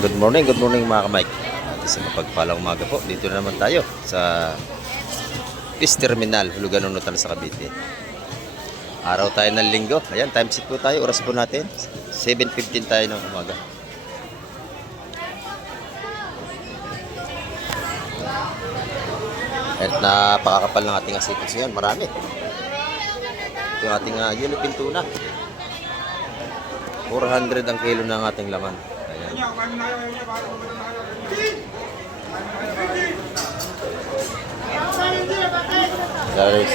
good morning mga kamike. At isang mapagpalang umaga po. Dito na naman tayo sa Peace Terminal, Hulugan Unutan sa Cavite. Araw tayo ng linggo. Ayan, time sheet po tayo. Oras po natin. 7:15 tayo ng umaga. At napakakapal ng ating asitos ngayon. Marami. Ito yung ating yellow tuna. 400 ang kilo ng ating laman. Ayan.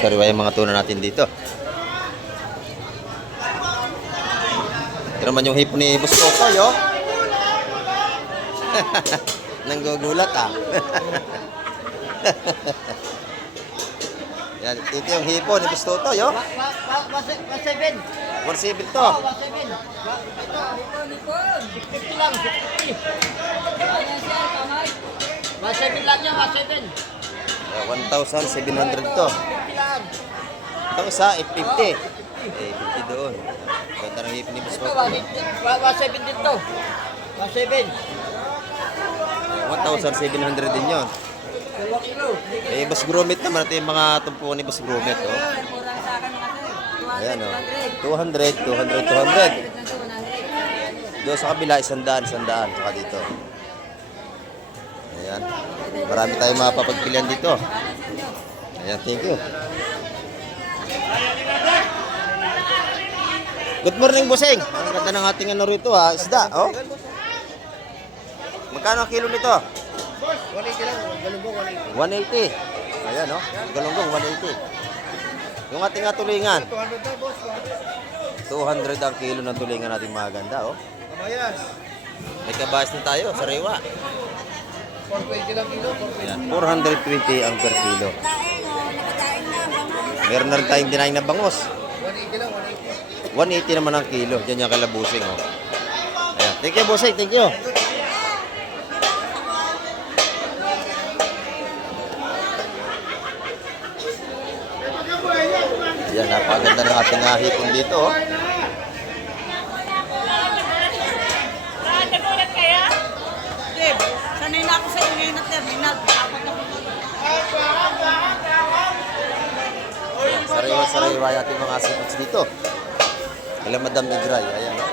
Sariwa yung mga tuna natin dito. Ito naman yung hipo ni Boss Totoy, oh. Nanggugulat, ah. Yan, ito yung hipo ni Boss Totoy, oh. 1.7. 1.7 to. 1.7. Ito, 650 lang, 650. 1.7 lang yan, 1.7. 1,700 to. 50 lang. Itong isa, 850. 50 doon. Ganda ng hipo ni Boss Ito, Totoy. 1.7 dito. 1.7. 1,700 din yun. 2 kilo. Boss Gromit naman. Ito yung mga tumpuan ni Boss Gromit, oh. Ayan, oh. 200. Doon sa kabila, 100. Saka dito. Ayan. Marami tayong mapapagpilian dito. Ayan, thank you. Good morning, Bossing. Ang ganda ng ating ano rito, ha. Isda, oh. Magkano ang kilo nito? 180 lang, galunggong 180. 180. Ayan, oh. Galunggong, 180. Yung ating tulingan. 200 na, boss. 200 ang kilo ng tulingan natin maganda, oh. Kabayas. May kabayas na tayo, sariwa. 420 lang kilo. Ayan, 420 ang per kilo. Meron na rin tayong dinaing na bangos. 180 lang, 180 180. naman ang kilo. Diyan yung kalabusing, oh. Ayan. Thank you, Bossing. Thank you. Ayan, napaganda ng ating hipon dito, oh. Deb, sanay na ako sa inyo ngayon na terminal. Apat na puto. Sariwa yung ating mga sipots dito. Kala Madam Igray. Ayan, oh.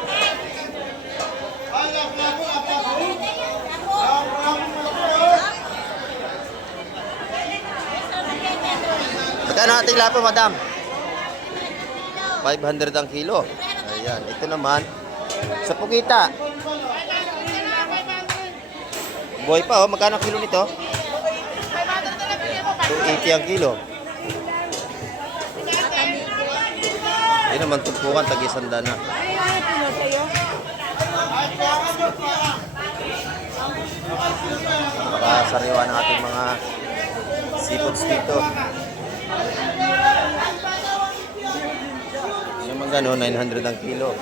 Magkano ating lapo, Madam? 500 ang kilo. Ayan, ito naman sa Pugita. Buhay pa, oh. Magkano ang kilo nito? 280 ang kilo. Yun naman, tumpukan, tag-isanda na. Makasariwa ng ating mga seafoods dito. Yung mga gano'n, 900 ang kilo.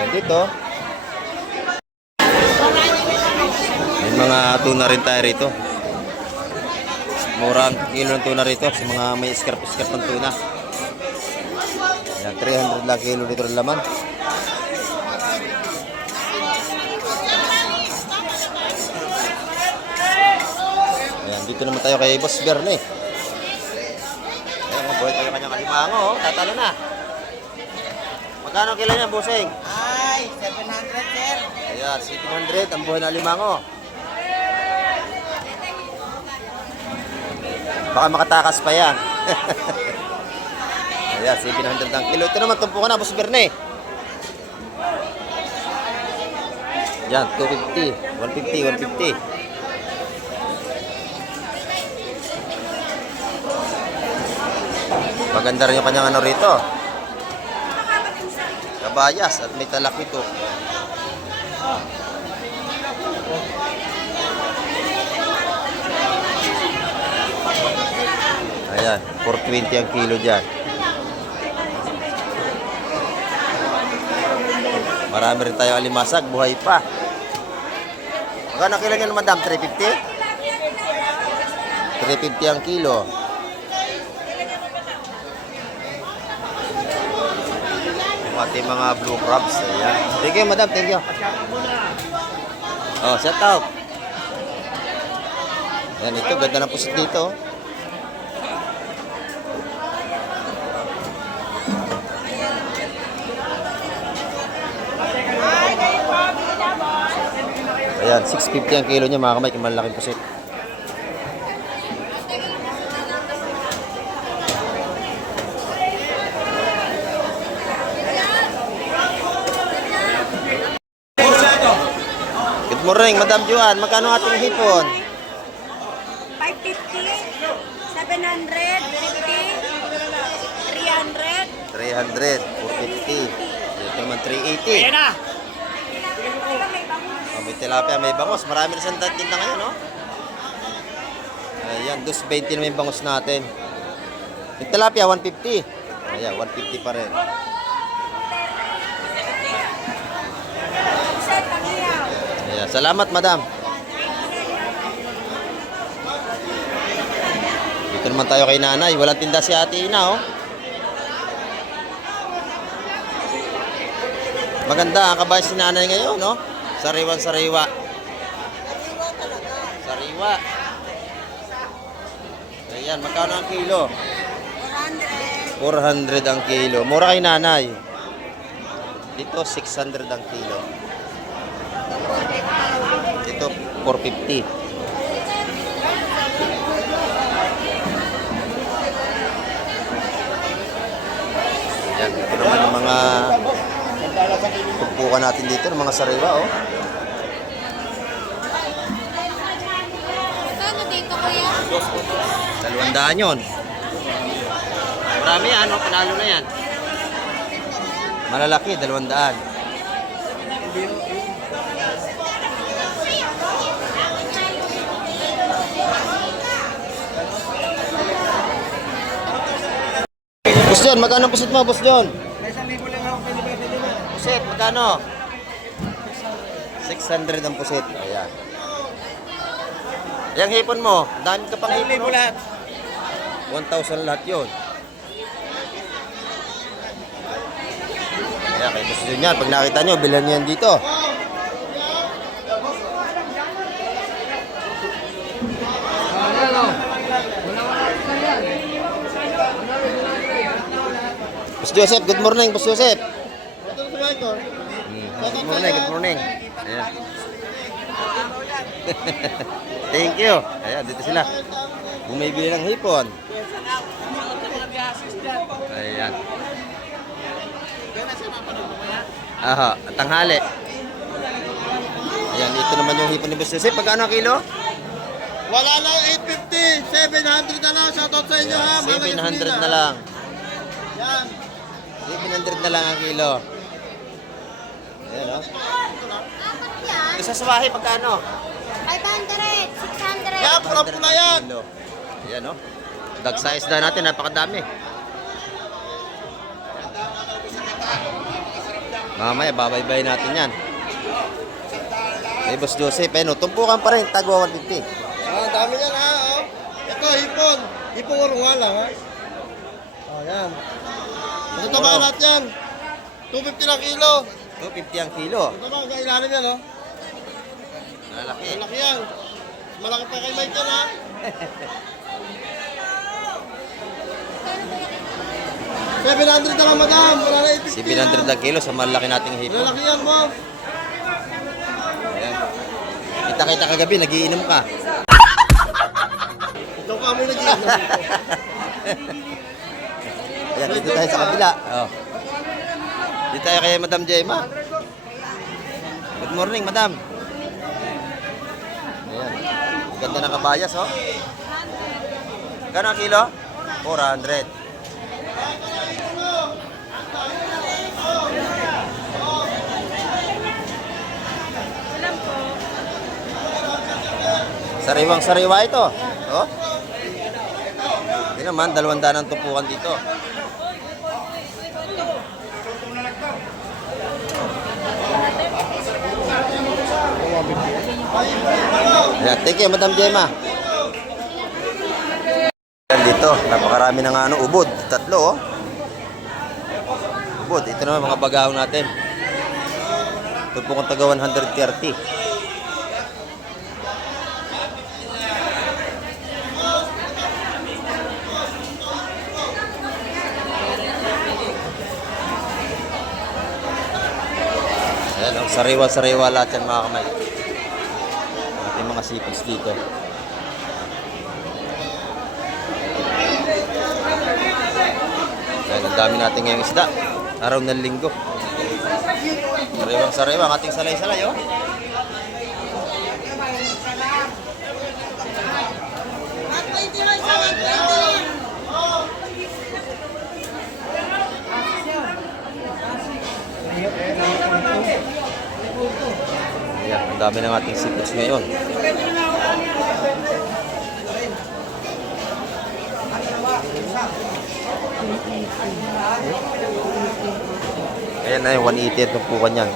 Ayan dito. May mga tuna rin tayo rito. Mura ang kilo ng tuna rito sa mga may iskarp-iskarp ng tuna. Ayan, 300 lang kilo dito ng laman. Ayan, dito naman tayo kay Boss Berne. Ayan, mabuhay tayo kanyang alimango, oh. Tatalo na. Magkano kilo niya, Bossing? Ay, 700, sir. Ayan, 700 ang buhay na alimango. Baka makatakas pa yan. Ayan, 700 ang kilo. Ito naman, tumpukan na, Boss Berne. Yan, 250. 150. Maganda rin yung kanyang ano rito. Kabayas at may talak ito. Ayan, 420 ang kilo dyan. Marami rin tayo alimasag, buhay pa. Magkano kilo nyo, Madam? 350? 350 ang kilo. ating mga blue crabs. Ayan. Thank you, madam. Thank you. Oh, shout out. Ayan, ito. Ganda ng pusit dito. Ayan, 650 ang kilo niya mga kamay. Malaking pusit. Good morning, Madam Juan. Magkano ating hipon? 550, 700, 50, 300. 300, 450. Ito naman 380. Ayan na. Oh, may tilapia, may bangos. Marami na siyang tinda ngayon, no? Ayan, 220 na may bangos natin. Yung tilapia, 150. Ayan, 150 pa rin. Ayan, salamat, madam. Dito naman tayo kay nanay. Walang tinda si ate Ina, oh. Maganda ang kabahay si nanay ngayon, no? Sariwa. Sariwa. Ayan, magkano ang kilo? 400 ang kilo. Mura kay nanay. Dito, 600 ang kilo. Dito, 450. Ayan, ito naman yung mga tumpukan natin dito, ng mga sariwa, oh. Magkano dito, kuya? 200 yun. Marami yan, oh. Panalo na yan. Malalaki, 200. Boss John, magkano ang pusit mo, Boss John? May 1,000 lang ako pinibenta nyo na. Pusit, magkano? 600 ang pusit. Ayan. Yang hipon mo, dami ka pang hipon. 1,000 lahat. 1,000 lahat yun. Ayan, kay Boss John yan. Pag nakita nyo, bilhan nyo yan dito. Boss Joseph, good morning, Boss Joseph. Good morning. Ayan. Thank you. Ayan, dito sila. Bumibili ng hipon. Ayan. Aha, tanghali. Ayan, ito naman yung hipon ni Boss Joseph. Pagkano ang kilo? Wala lang, 850. 700 na lang. Shoutout sa inyo, ha. 700 na lang. Yan. 700 na lang ang kilo. Ayan, oh. Ito sa Swahe, pagkano? 500, 600. Yan, pula-pula yan. Kilo. Ayan, oh. Dag size na natin, napakadami. Mamaya, babaybay natin yan. Eh, Boss Joseph, eh, no, tumpukan pa rin, tagwa 150. Ah, dami yan, ha. Oh. Ito, hipon. Hipon urunga lang, ha. Oh, yan. Matutaba lahat yan. 250 lang kilo. 250 ang kilo. Ito ba, ang ilalim yan, oh. Malaki. Malaki yan. Malaki pa kay Mike yan, ha. 700 na lang, madam. Wala na 850 700 ang kilo sa malaki nating hipon. Lalaki yan, boss. Ayan. Kita-kita kagabi, nagiinom ka. Ito ka mo nag-iinom. Ayan, dito tayo sa kabila. Oh. Dito tayo kay Madam Jemma. Good morning, Madam. Ayan. Ganda ng kabayas, oh. Gano'n ang kilo? 400. Sariwang-sariwa ito. Oh. Hindi naman, 200 ang tumpukan dito. Yeah, thank you, Madam Jemma. Dito, napakarami ng ubod. 3, oh. ubod. Ito naman mga bagaong natin. Ito po kung taga 130. Ayan, oh, sariwa-sariwa lahat yan mga kamay. Ating mga seafoods dito. Ayan, ang dami natin ngayong isda. Araw ng linggo. Sariwang-sariwa ang ating salay-salay, oh. Ayan, ang dami ng ating seafoods ngayon. Ayan na yung 180 at tumpukan yan.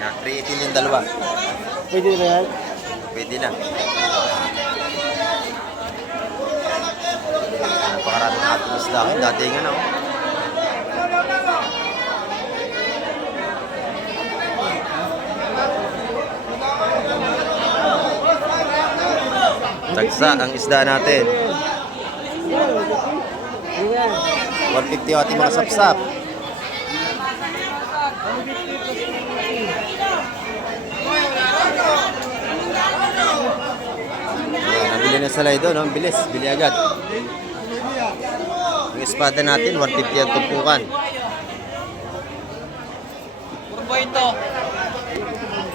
Yan, 380 yung dalawa. Pwede na yan? Pwede na. Napakarami ng ating isda. Dati nga na, oh. Tagsa ang isda natin. 150 yung ating mga sapsap. Nabili na salay doon, no? Bilis, bili agad. Ang espada natin, 150 ang tumpukan.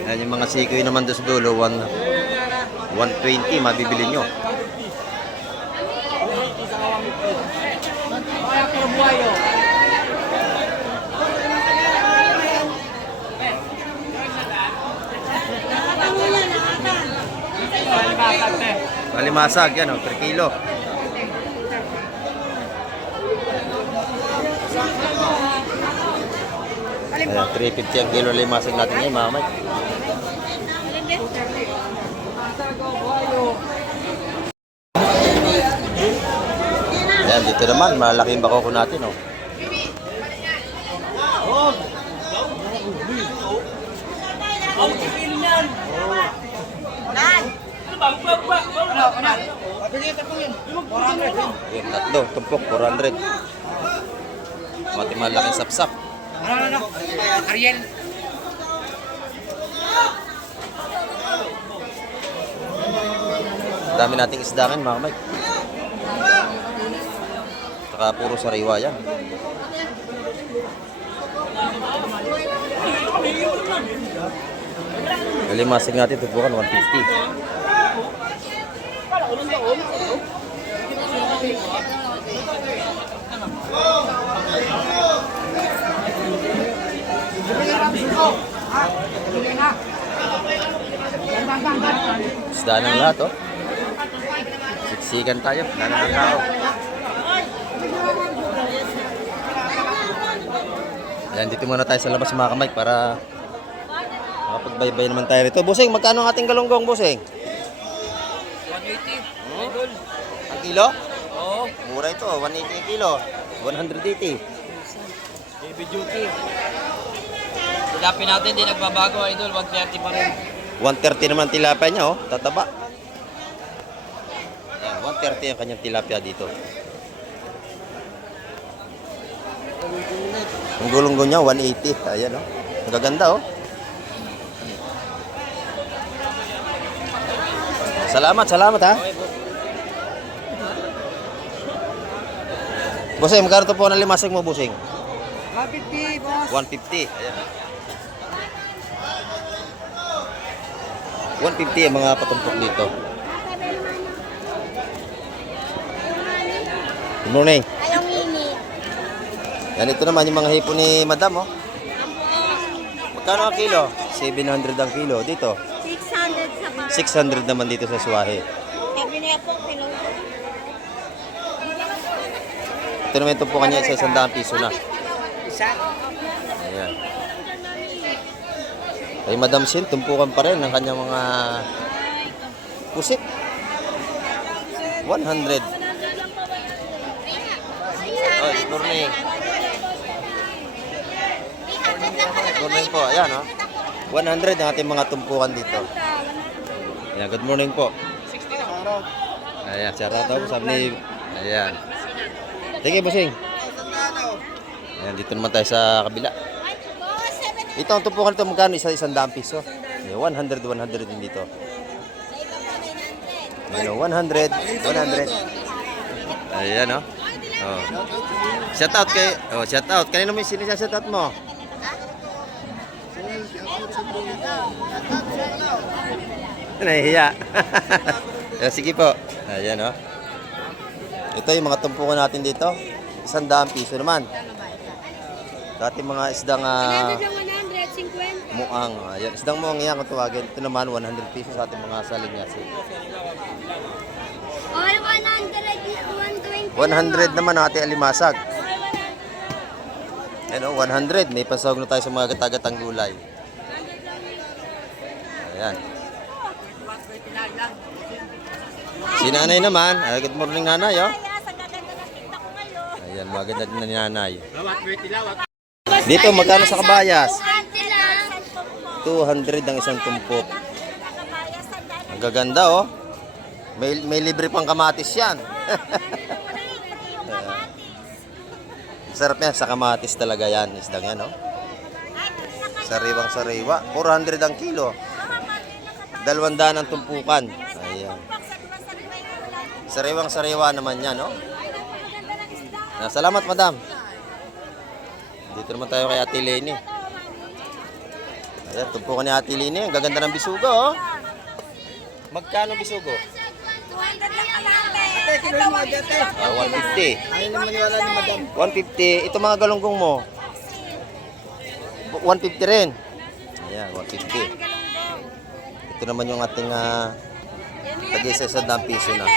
Yan yung mga sikoy naman doon sa dulo, 120 mabibili nyo. Kalimasag yan, oh, per kilo. Ayan, 350 ang kilo limasag natin ngayon, mga kamay. Ayan, dito naman, malaking bakoko natin, oh. Yung tatlo, tumpok, 400. Mati malaking sapsap. Ariel. Dami nating isdangan, mga kamay. Saka puro sariwa yan. Kalimasig natin, tubukan 150. Isda ng lahat, oh. Siksikan tayo, dana ng tao. Yan, dito muna tayo sa labas, mga kamay, para makapagbaybay naman tayo rito. Busing, magkano ang ating galunggong, Busing? 180. Ang kilo? Oo. Mura ito, 180 ang kilo. 180. Heavy duty. Tilapin natin, di nagbabago, idol. 130 pa rin. 130 naman tilapia niya, oh. Tataba. Ayan, 130 ang kanyang tilapia dito. Ang gulunggong niya, 180. Ayan, oh. Ang gaganda, oh. Salamat, salamat, ha. Busing, magkano ito po ng limasag mo, Busing? 150, boss. 150. Ayan. 150 ang mga patumpok dito. Good morning. Ayong ini. Yan, ito naman yung mga hipon ni Madam, oh. Magkano ang kilo? 700 ang kilo. Dito, 600 sa mga. 600 naman dito sa Suwahe. Sabi niya po, Ito naman ito po kanya isa 100 piso na. Ayan. Kay Madam Sin, tumpukan pa rin ang kanyang mga pusit. 100. Oh, good morning. Good morning po. Ayan, oh. 100 ang ating mga tumpukan dito. Ayan, good morning po. Ayan, shout out po sa ni. Ayan. Thank you, bossing. Ayan, dito naman tayo sa kabila. Ito ang tumpukan ito, magkano? Isa 100 piso. Ayan, 100 din dito. Ayan, 100. Ayan, oh. Oh. Shout out kay, oh, shout out. Kanino mo shout out mo? Nahihiya. Sige po. Ayan, oh. Ito yung mga tumpukan natin dito. 100 piso naman. Dati mga isdang muang. Ayan, isdang muang yan kung tawagin. Ito naman 100 piso sa ating mga salinyasi. All 100, 100 naman ang ating alimasag. Ayan, oh, 100. May pasawag na tayo sa mga gatagatang gulay. Ayan. Si nanay naman. Good morning, nanay, oh. Ayan, maganda din na ni nanay. Dito, magkano sa kabayas? 200 ang isang tumpok. Ang gaganda, oh. May libre pang kamatis yan. Sarap yan, sa kamatis talaga yan. Isdang yan, oh. Sariwang sariwa. 400 ang kilo. 200 ang tumpukan. Ayan. Sariwang sariwa naman yan, no? Salamat, madam. Dito naman tayo kay Ate Leni. Ayan, tumpukan ni Ate Leni. Ang gaganda ng bisugo, oh. Magkano bisugo? 200 lang kalate. 150. 150. Ito mga galunggong mo. 150 rin. Ayan, 150. Ito naman yung ating tag-isa sa 100 piso na.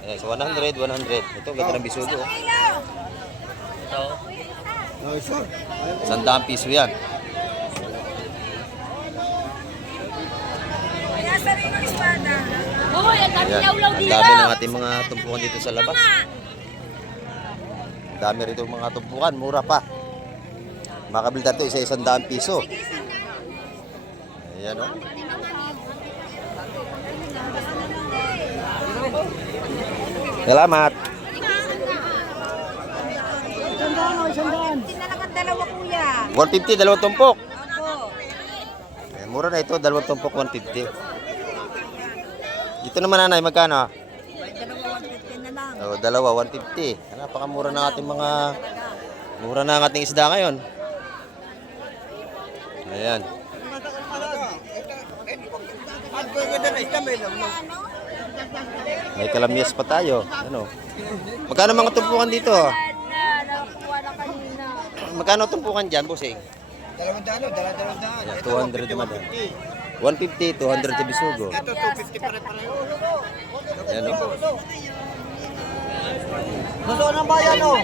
Ayan, so 100. Ito, ganda ng bisugo. Ito. 100 piso yan. Ayan, ang dami ng ating mga tumpukan dito sa labas. Dami rito mga tumpukan, mura pa. Makabili tayo isa 100 piso. Ayan, oh. Salamat. Tinalakan dalawa kuya. 150, dalawang tumpok. Opo. Ayan, mura na ito, dalawang tumpok, 150. Dito naman, nanay, magkano? Dalawa 150 na lang. Oh, dalawa, 150. Napakamura ng ating mga... Mura na ang ating isda ngayon. Ayan. May kalamyas pa tayo. Ano? Magkano mga tumpukan dito? Magkano tumpukan dyan, bossing? 200 naman. 150, 200 sa bisugo. Ito, 250 pare-pareho. Ayan, oh. Gusto ng bayan, oh.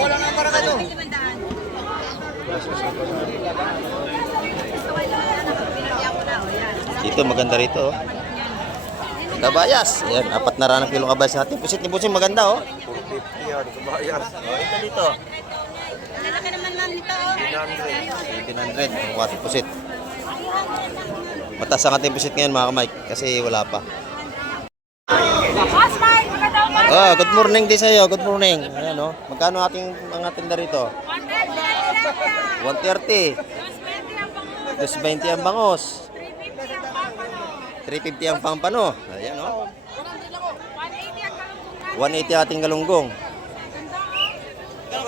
Wala nga para kayo. Dito maganda rito, oh. Kabayas. Ayan, 4 na ranang kilong kabayas natin. Pusit ni Busing maganda, oh. 450 yan, kabayas. Oh, ito dito. Lalaki naman lang nito. 1,800 ang ating pusit. Mataas ang ating pusit ngayon, mga kamay, kasi wala pa. Oh, good morning din sa'yo. Good morning. Ayan, oh. Magkano ating mga tinda rito? 130. 220 ang bangos. 350 ang pampano. Ayan, oh. 180 ating galunggong.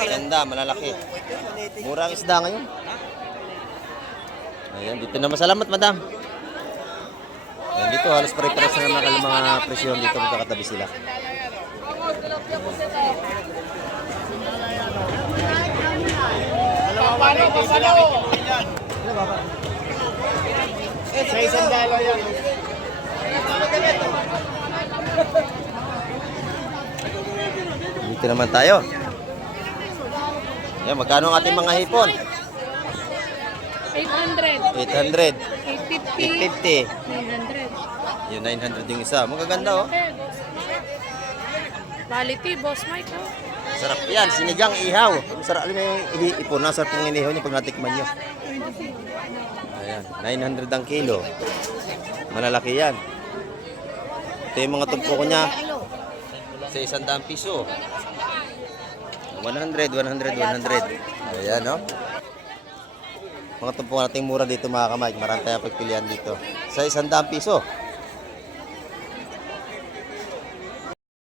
Ganda, malalaki. Mura ang isda ngayon. Ayan, dito naman. Salamat, madam. Ayan, dito halos pare-pares na naman ang mga presyon dito. Magkakatabi sila. Sa isang dala yan. Dito naman tayo. Yan, magkano ang ating mga hipon? 800, 800, 850, 850. 900. Yung 900 yung isa. Magaganda oh. Quality, Boss Mike. Oh. Sarap yan. Sinigang ihaw. Sarap alam mo yung ipon. Sarap yung inihaw niyo pag natikman nyo. Ayan. 900 ang kilo. Malalaki yan. Ito yung mga tumpuko niya. Sa 100 piso. 100, 100, 100. Ayan no. Mga tumpuko nating mura dito mga kamay. Marami tayong pagpilian dito. Sa 100 piso.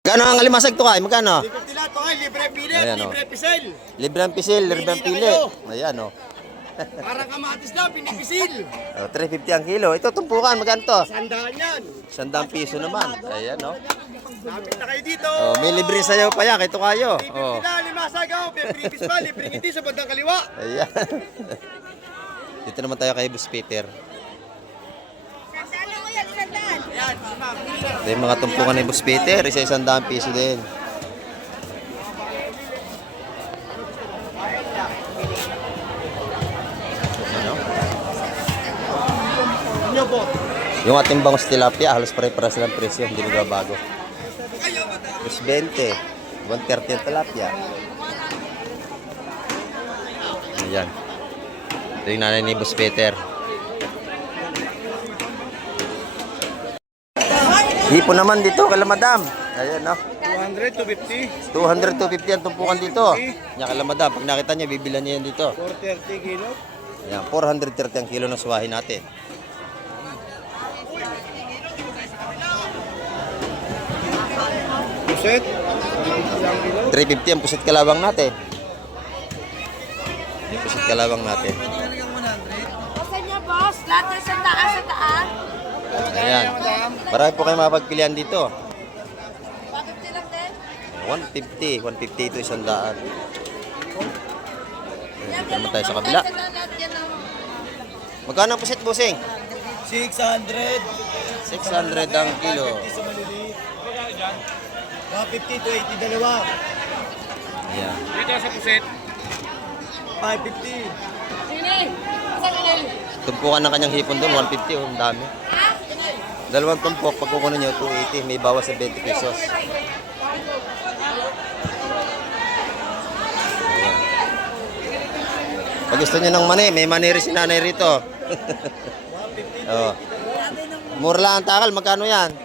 Magkano ang alimasag to kay? Magkano? Libre lahat, okay? Libre pilit, Ayan, oh. libre pisel. Libre ang pisil, libre ang pili. Ayan o. Parang kamatis na, pinipisil. 350 ang kilo. Ito tumpukan, magkano to? Sandaan yan. 100 piso naman. Ayan o. Lapit na kayo dito. Oh, may libre sayaw pa yan, kito kayo. Libre Oh. na, limasagaw, pipis pa, libre ngiti sa bandang kaliwa. Ayan. Dito naman tayo kay Boss Peter. Ayan, si ma'am. Ito yung mga tumpukan ni Boss Peter. Isa 100 piso din. Ano? Inyo po. Yung ating bangus tilapia, halos pare-pares lang presyo, hindi nagbabago. Plus 20, 130 ang tilapia. Ayan. Ito yung nanay ni Boss Peter. Hipon naman dito, kala madam. Ayan, no? 200 to 50. 200 to 50 ang tumpukan dito. Yan, kala madam. Pag nakita niya, bibilan niya yan dito. 430 kilo. Ayan, 430 ang kilo ng suwahin natin. Puset. 350 350 ang pusit kalawang natin. Yung pusit kalawang natin. Kasi niya, boss, lahat ng sa taas, sa taas. Ayan. Marami po kayo mapagpilian dito. Bakit lang din? 150. 150 ito, 100. Ayan, dito naman tayo sa kabila. Magkano ang pusit, busing? 600. 600 ang kilo. Sa maliliit. 150 to 80 dalawa. Ayan. 550. Tumpukan ng kanyang hipon doon, 150. Oh, ang dami. Dalawang tumpok, pag kukunin nyo, 280. May bawas sa 20 pesos. Ayan. Pag gusto nyo ng mani, may mani rin si nanay rito. Oh. Mura lang ang takal, magkano yan?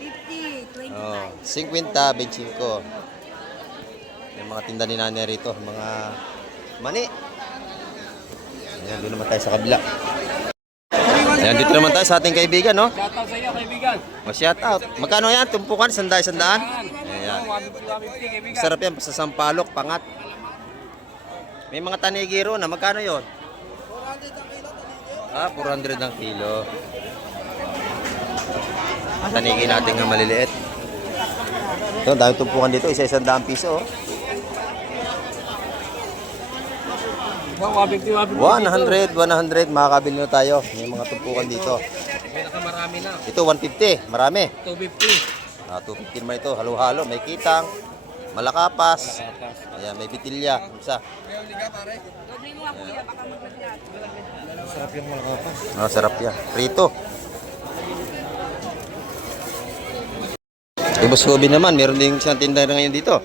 50, 25. Oh, 50, 25. Yung mga tinda ni nanay rito, mga mani. Ayan, doon naman tayo sa kabila. Ayan, dito naman tayo sa ating kaibigan, no? Shoutout sa iyo, kaibigan. Shout out. Magkano yan? Tumpukan? Sandaan? Ayan. Sarap yan sa sampalok, pangat. May mga tanigiro na. Magkano yon? 400 ang kilo. Tanigi natin nga maliliit. Ito, dahil tumpukan dito. Isa 100 piso. Oh. 100, makakabili na tayo. May mga tumpukan dito. Marami na. Ito, 150. Marami. 250. 250 naman ito. Halo-halo. May kitang, malakapas. Ayan, may bitilya. Isa. Sarap yung malakapas. Sarap yan. Prito. Boss Kobe naman, meron din siyang tindahan ngayon dito.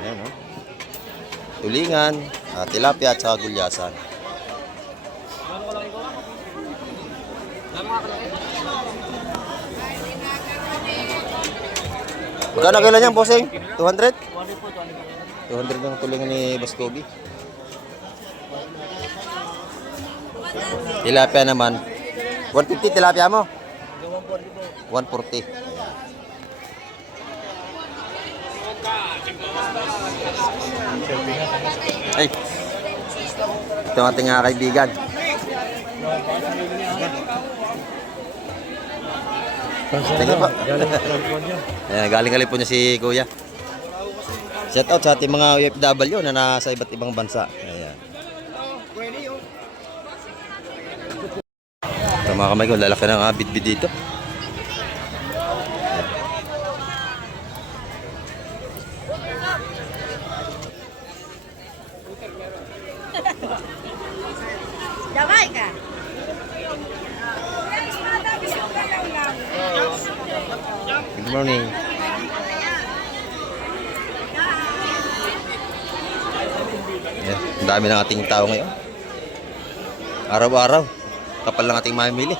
Ayan, oh. Tulingan, tilapia at saka gulyasan. Magkano kailan yan, bossing? 200? 200 ang tulingan ni Boss Kobe. Tilapia naman. 150 tilapia mo? 140. Ay. Ito ang ating kaibigan. Tingnan po. Ayan, galing-galing po niya si Kuya. Shout out sa ating mga OFW na nasa iba't ibang bansa. Ayan. Ito mga kamay ko, lalaki ng bidbid dito. Good morning. Yan, ang dami ng ating tao ngayon. Araw-araw, kapal lang ating mamimili.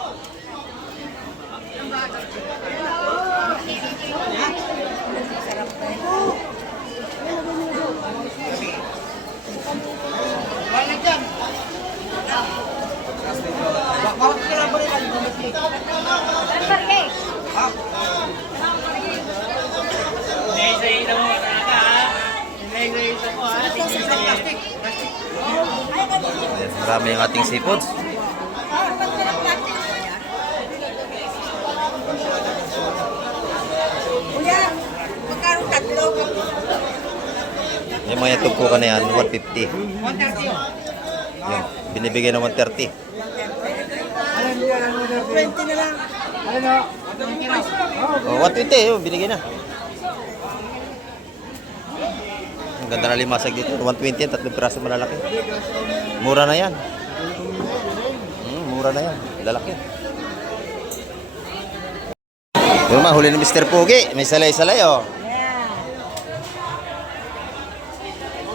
Ayan, marami ang ating seafoods. Kuya, magkano tatlo? Yung mga tumpukan na yan, 150. Yan, binibigay ng 130. 20 na lang. Oh, 120, yun, binigay na. Ang ganda na limasag dito. 120 yan, 3 piraso malalaki. Mura na yan. Mura na yan. Lalaki. Yung huli ni Mr. Pugi. May salay-salay, oh.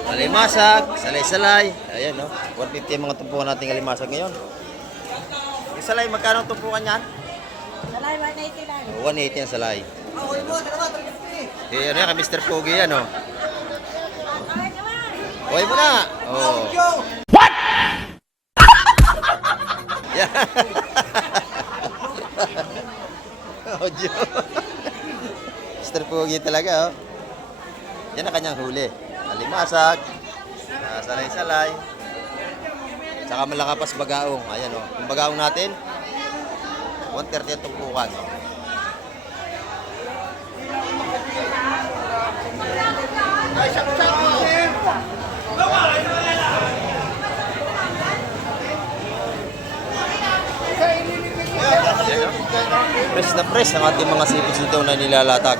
Alimasag, salay-salay. Ayan, no? 150 ang mga tumpukan nating alimasag ngayon. Yung salay, magkano ang tumpukan yan? Salay, 180 lang. 180 ang salay. Eh, ano yan, kay Mr. Pugi yan, oh. Huwag mo na. Oh. What? Oh, Joe. Mr. Pugi talaga, oh. Yan ang kanyang huli. Alimasag, salay-salay, saka malakapas bagaong. Ayan, oh. Yung bagaong natin, 130 ang tumpukan, oh. Ayan, oh. Press na press ang ating mga seafoods dito na nilalatag.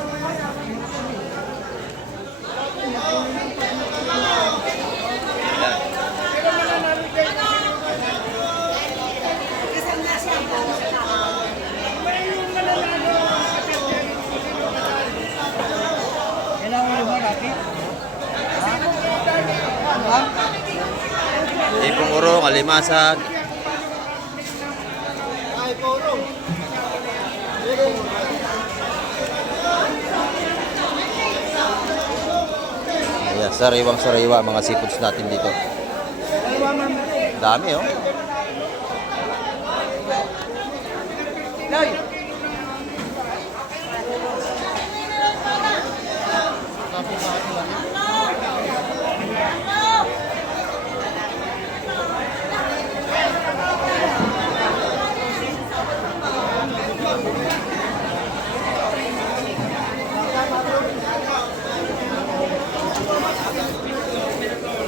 Ipong urong, alimasag. Ayan, sariwang-sariwa mga seafoods natin dito. Dami, oh.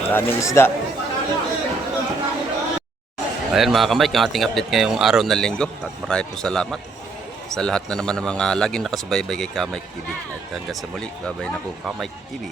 Daming isda. Ayan mga kamay, ang ating update ngayong araw ng linggo. At marami po salamat sa lahat na naman ng mga laging nakasubaybay kay Kamay TV. At hanggang sa muli, babay na po Kamay TV.